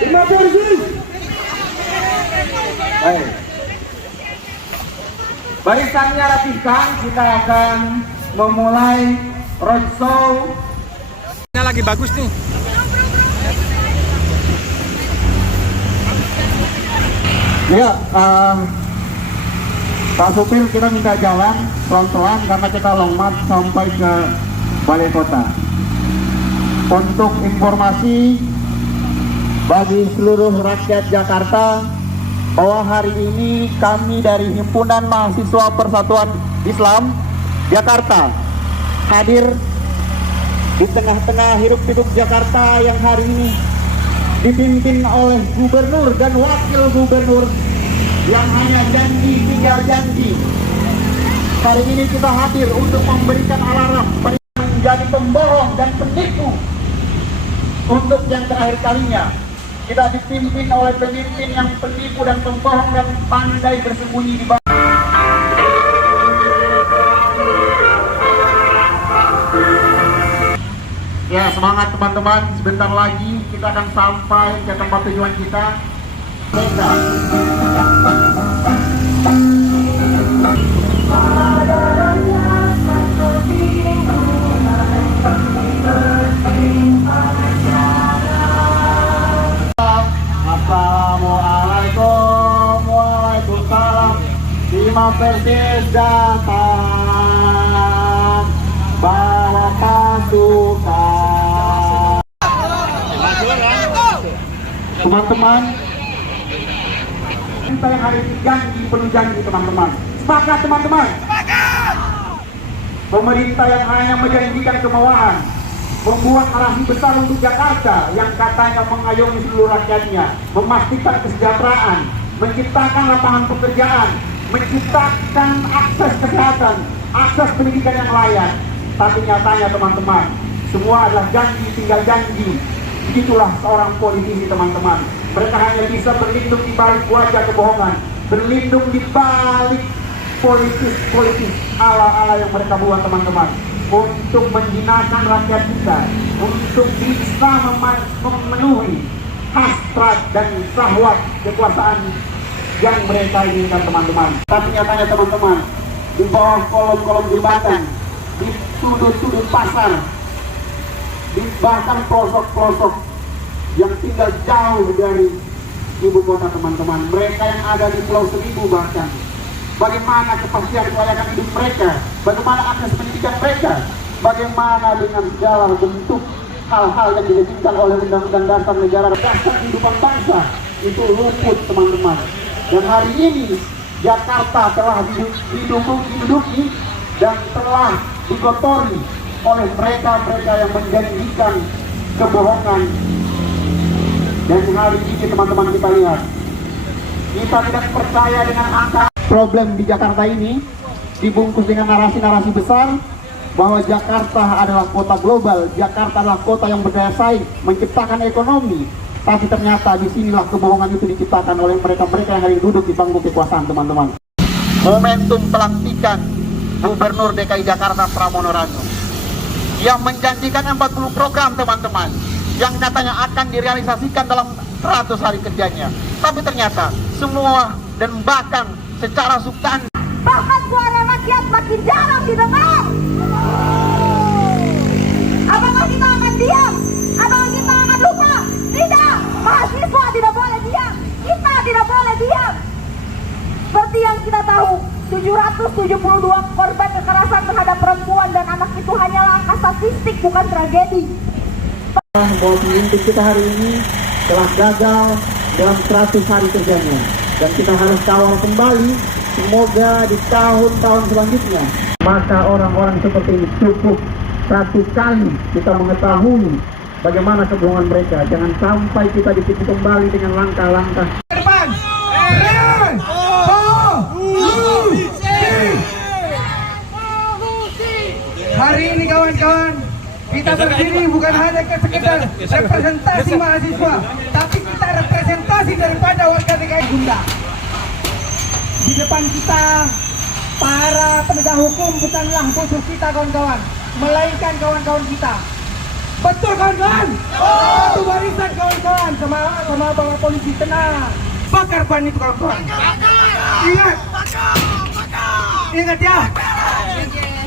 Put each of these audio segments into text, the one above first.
Terima kasih. Baik. Barisannya rapihkan, kita akan memulai roadshow. Ini lagi bagus nih. Ya, Pak Supir, kita minta jalan pelan-pelan karena kita long march sampai ke Balai Kota. Untuk informasi bagi seluruh rakyat Jakarta bahwa hari ini kami dari Himpunan Mahasiswa Persatuan Islam Jakarta hadir di tengah-tengah hiruk-pikuk Jakarta yang hari ini dipimpin oleh gubernur dan wakil gubernur yang hanya janji tinggal janji. Hari ini kita hadir untuk memberikan alarm menjadi pembohong dan penipu. Untuk yang terakhir kalinya kita dipimpin oleh pemimpin yang penipu dan pembohong dan pandai bersembunyi di bawah. Ya, semangat teman-teman, sebentar lagi kita akan sampai ke tempat tujuan kita. Assalamualaikum, waalaikumsalam. 5 Persis datang bawa pasukan. Teman-teman, kita yang hari ini janji penuh janji teman-teman. Sepakat teman-teman. Pemerintah yang hanya menjanjikan kemauan, membuat narasi besar untuk Jakarta yang katanya mengayomi seluruh rakyatnya, memastikan kesejahteraan, menciptakan lapangan pekerjaan, menciptakan akses kesehatan, akses pendidikan yang layak. Tapi nyatanya teman-teman, semua adalah janji tinggal janji. Begitulah seorang politisi teman-teman. Mereka hanya bisa berlindung di balik wajah kebohongan, berlindung di balik politis ala-ala yang mereka buat teman-teman, untuk menjinakkan rakyat kita, untuk bisa memenuhi hasrat dan syahwat kekuasaan yang mereka inginkan teman-teman. Tapi nyatanya teman-teman, di bawah kolom-kolom jembatan, di sudut-sudut pasar, di bahkan pelosok-pelosok yang tinggal jauh dari ibu kota teman-teman, mereka yang ada di Pulau Seribu bahkan, bagaimana kepastian kelayakan hidup mereka, bagaimana akses pendidikan mereka, bagaimana dengan segala bentuk hal-hal yang diizinkan oleh Undang-Undang Dasar Negara, dasar kehidupan bangsa, itu luput teman-teman. Dan hari ini Jakarta telah diduduki dan telah dikotori oleh mereka-mereka yang menjanjikan kebohongan. Dan hari ini teman-teman kita lihat, kita tidak percaya dengan angka. Problem di Jakarta ini dibungkus dengan narasi-narasi besar bahwa Jakarta adalah kota global, Jakarta adalah kota yang berdaya saing, menciptakan ekonomi. Tapi ternyata disinilah kebohongan itu diciptakan oleh mereka-mereka yang hari ini duduk di panggung kekuasaan teman-teman. Momentum pelantikan Gubernur DKI Jakarta Pramono Anung yang menjanjikan 40 program teman-teman, yang katanya akan direalisasikan dalam 100 hari kerjanya. Tapi ternyata semua dan bahkan secara substansi, bahkan suara rakyat makin jarang didengar. Apakah kita akan diam? Apakah kita akan lupa? Tidak, mahasiswa tidak boleh diam. Kita tidak boleh diam. Seperti yang kita tahu, 772 korban kekerasan terhadap perempuan dan anak itu hanyalah angka statistik, bukan tragedi. Bahwa pemimpin kita hari ini telah gagal dalam 100 hari kerjanya, dan kita harus kawal kembali, semoga di tahun-tahun selanjutnya. Maka orang-orang seperti ini cukup satu kali kita mengetahui bagaimana kebohongan mereka. Jangan sampai kita ditipu kembali dengan langkah-langkah Depan. Hari ini kawan-kawan, kita berdiri bukan hanya sekedar representasi mahasiswa, tapi kita representasi daripada warga DKI Bunda. Di depan kita, para penegak hukum bukanlah musuh kita kawan-kawan, melainkan kawan-kawan kita. Betul kawan-kawan? Satu barisan kawan-kawan sama bapak polisi, tenang. Bakar ban itu kawan-kawan. Ingat. Ingat ya.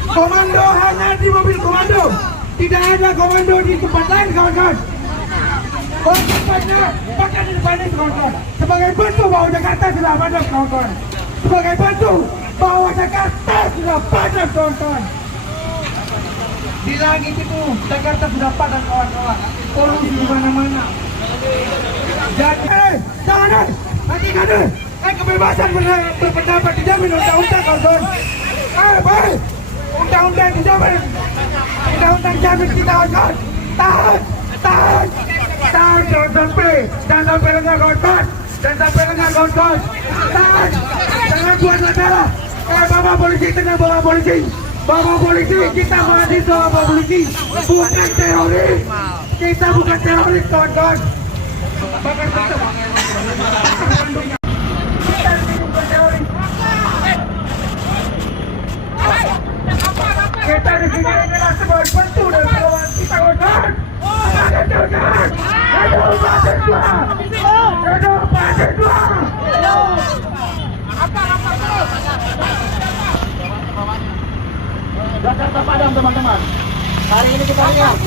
Komando hanya di mobil komando. Tidak ada komando di tempat lain kawan-kawan. Bakar di depan itu kawan-kawan. Sebagai bentuk bahwa Jakarta sudah padam kawan-kawan. Sebagai bentuk bahwa Jakarta sudah padam kawan-kawan. Di langit itu Jakarta sudah padam kawan-kawan. Polusi di mana-mana. Jadi, jangan nanti kan kebebasan berpendapat dijamin undang-undang kawan-kawan. Baik, undang-undang dijamin, undang-undang jamin kita kawan-kawan. Tahan, jangan sampai lengah kawan-kawan, jangan sampai lengah kawan-kawan. Tahan, jangan buat masalah. Bapak polisi, tenang bapak polisi. Bapak polisi, kita mahasiswa bapak polisi, bukan teroris. Kita bukan teroris kawan-kawan. Bakar betul. Kita bukan teroris. Kita di sini adalah sebuah bentuk dan perlawanan kita kawan-kawan. Aduh mahasiswa. Jakarta padam teman-teman. Hari ini kita lihat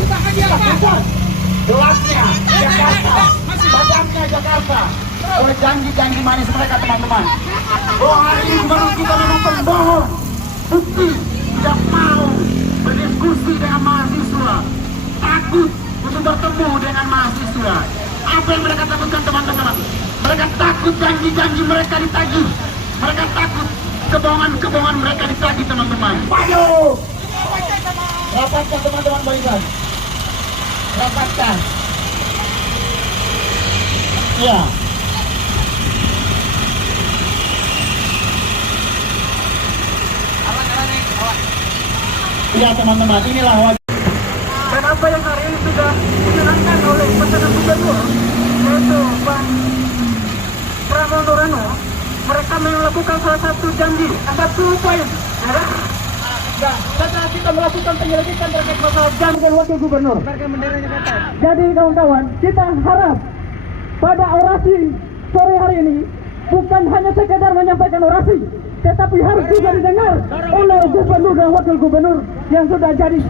jelasnya Jakarta, padamnya Jakarta oleh janji-janji manis mereka teman-teman. Oh, hari ini gubernur kita memang pembohong, bukti tidak mau berdiskusi dengan mahasiswa, takut untuk bertemu dengan mahasiswa. Apa yang mereka takutkan teman-teman? Mereka takut janji-janji mereka ditagih. Mereka takut kebohongan-kebohongan mereka ditagih teman-teman. Ayo, rapatkan teman-teman barisan. Rapatkan. Ya. Iya teman-teman, inilah wajah. Dan apa yang hari ini sudah dijalankan oleh pasangan gubernur, yaitu Pak Pramono Rano, mereka melakukan salah satu janji, satu poin. Setelah kita melakukan penyelidikan terkait masalah jam dan wakil gubernur. Jadi kawan-kawan, kita harap pada orasi sore hari ini bukan hanya sekedar menyampaikan orasi, tetapi harus juga didengar oleh gubernur dan wakil gubernur yang sudah jadi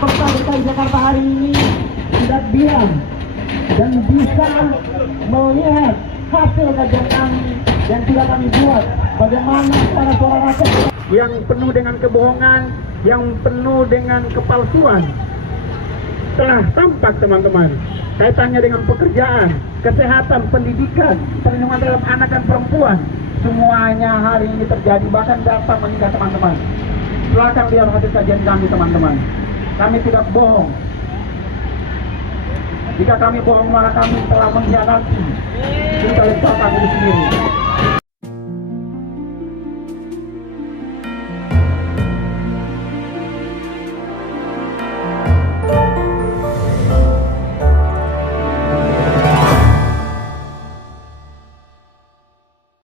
kepala DKI Jakarta hari ini tidak diam dan bisa melihat hasil kajian kami yang sudah kami buat, bagaimana suara rakyat yang penuh dengan kebohongan, yang penuh dengan kepalsuan telah tampak teman-teman. Kaitannya dengan pekerjaan, kesehatan, pendidikan, perlindungan terhadap anak dan perempuan, semuanya hari ini terjadi, bahkan data menikah teman-teman. Silakan lihat hasil kajian kami teman-teman. Kami tidak bohong. Jika kami bohong maka kami telah mengkhianati intelektual kami sendiri.